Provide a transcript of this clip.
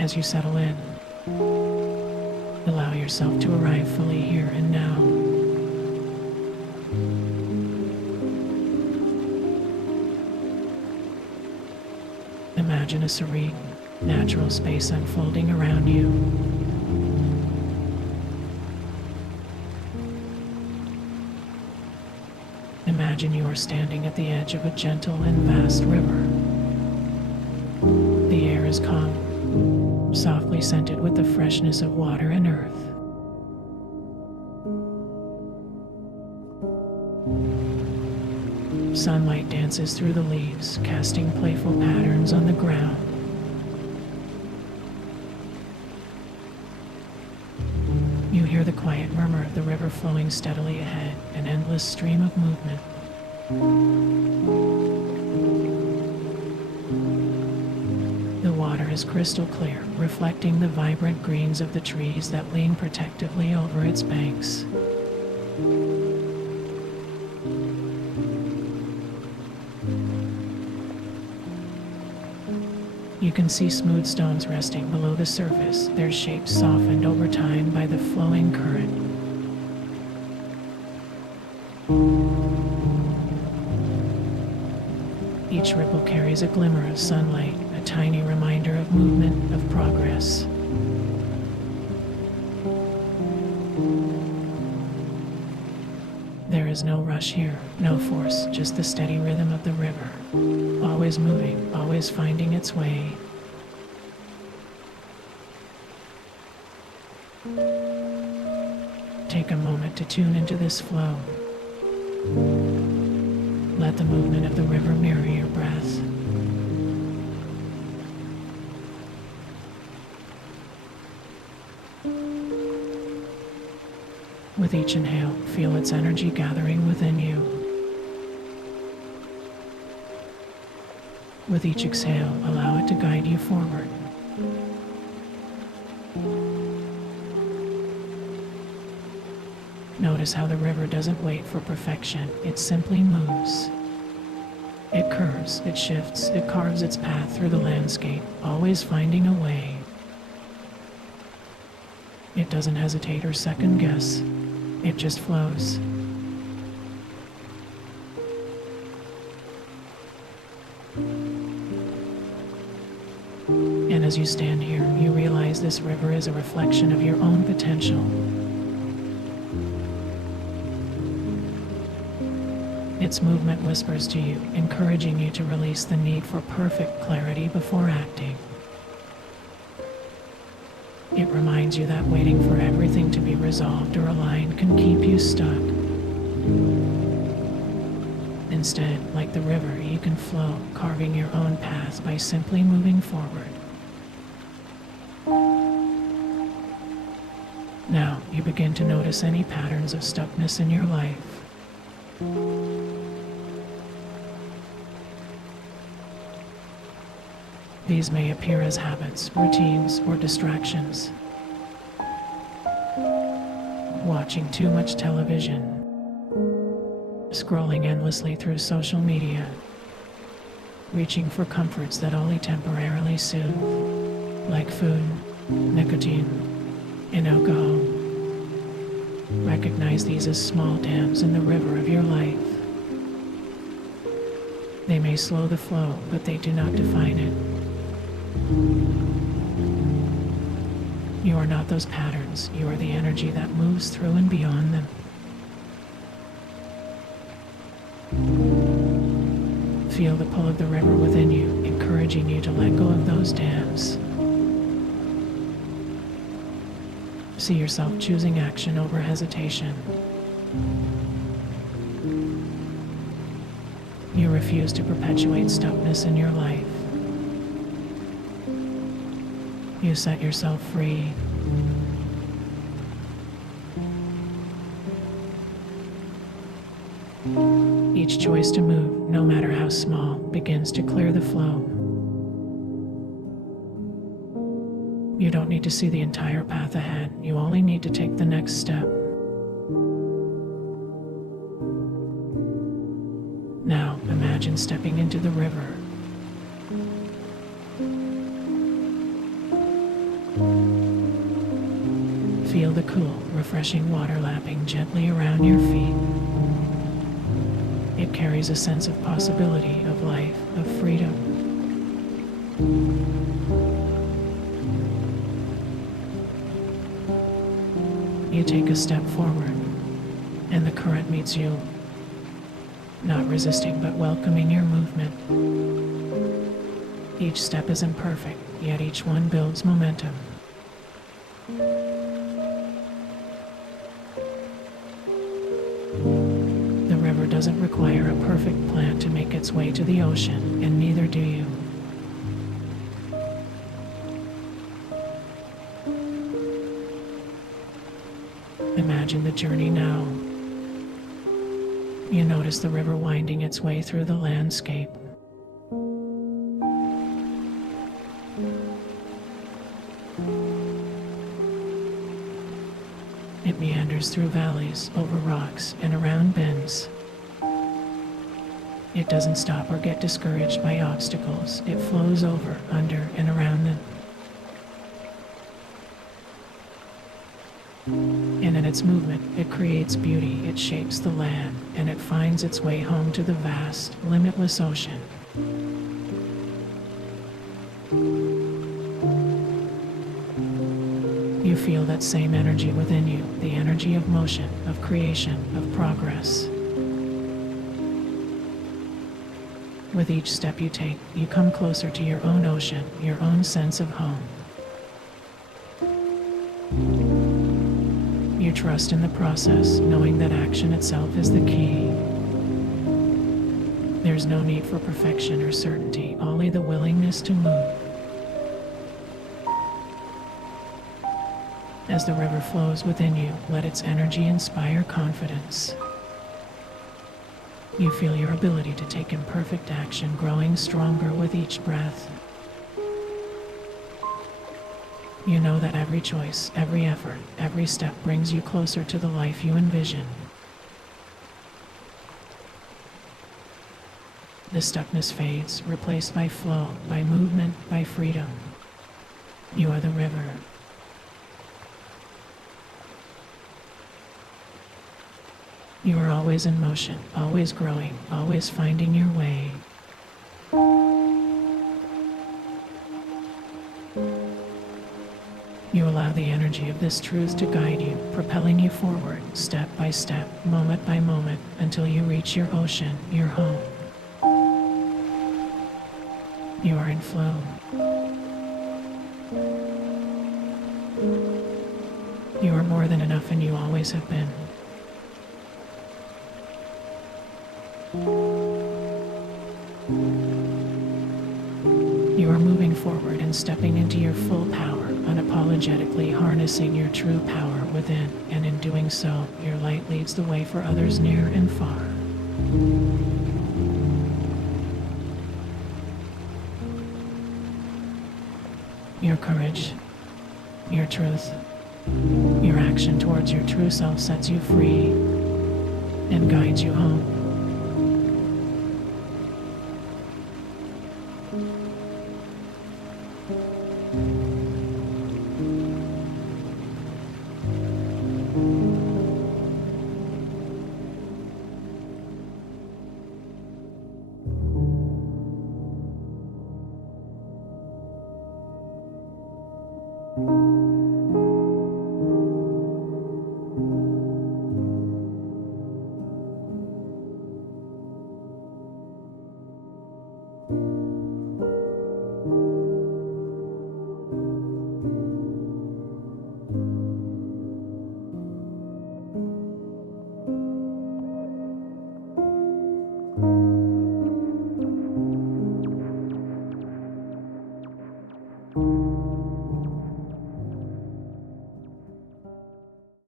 As you settle in, allow yourself to arrive fully here and now. Imagine a serene, natural space unfolding around you. Imagine you are standing at the edge of a gentle and vast river. The air is calm, softly scented with the freshness of water and earth. Sunlight dances through the leaves, casting playful patterns on the ground. You hear the quiet murmur of the river flowing steadily ahead, an endless stream of movement. The water is crystal clear, reflecting the vibrant greens of the trees that lean protectively over its banks. You can see smooth stones resting below the surface, their shapes softened over time by the flowing current. Each ripple carries a glimmer of sunlight, a tiny reminder of movement, of progress. There is no rush here, no force, just the steady rhythm of the river. Always moving, always finding its way. Take a moment to tune into this flow. Let the movement of the river mirror your breath. With each inhale, feel its energy gathering within you. With each exhale, allow it to guide you forward. Notice how the river doesn't wait for perfection, it simply moves. It curves, it shifts, it carves its path through the landscape, always finding a way. It doesn't hesitate or second guess, it just flows. And as you stand here, you realize this river is a reflection of your own potential. Its movement whispers to you, encouraging you to release the need for perfect clarity before acting. It reminds you that waiting for everything to be resolved or aligned can keep you stuck. Instead, like the river, you can flow, carving your own path by simply moving forward. Now, you begin to notice any patterns of stuckness in your life. These may appear as habits, routines, or distractions. Watching too much television, scrolling endlessly through social media, reaching for comforts that only temporarily soothe, like food, nicotine, and alcohol. Recognize these as small dams in the river of your life. They may slow the flow, but they do not define it. You are not those patterns, you are the energy that moves through and beyond them. Feel the pull of the river within you, encouraging you to let go of those dams. See yourself choosing action over hesitation. You refuse to perpetuate stuckness in your life. You set yourself free. Each choice to move, no matter how small, begins to clear the flow. You don't need to see the entire path ahead. You only need to take the next step. Now, imagine stepping into the river. Feel the cool, refreshing water lapping gently around your feet. It carries a sense of possibility, of life, of freedom. You take a step forward, and the current meets you, not resisting but welcoming your movement. Each step is imperfect, yet each one builds momentum. The river doesn't require a perfect plan to make its way to the ocean, and neither do you. Imagine the journey now. You notice the river winding its way through the landscape. It meanders through valleys, over rocks, and around bends. It doesn't stop or get discouraged by obstacles. It flows over, under, and around them. And in its movement, it creates beauty, it shapes the land, and it finds its way home to the vast, limitless ocean. You feel that same energy within you, the energy of motion, of creation, of progress. With each step you take, you come closer to your own ocean, your own sense of home. You trust in the process, knowing that action itself is the key. There's no need for perfection or certainty, only the willingness to move. As the river flows within you, let its energy inspire confidence. You feel your ability to take imperfect action growing stronger with each breath. You know that every choice, every effort, every step brings you closer to the life you envision. The stuckness fades, replaced by flow, by movement, by freedom. You are the river. You are always in motion, always growing, always finding your way. You allow the energy of this truth to guide you, propelling you forward, step by step, moment by moment, until you reach your ocean, your home. You are in flow. You are more than enough, and you always have been. You are moving forward and stepping into your full power, unapologetically harnessing your true power within, and in doing so, your light leads the way for others near and far. Your courage, your truth, your action towards your true self sets you free and guides you home.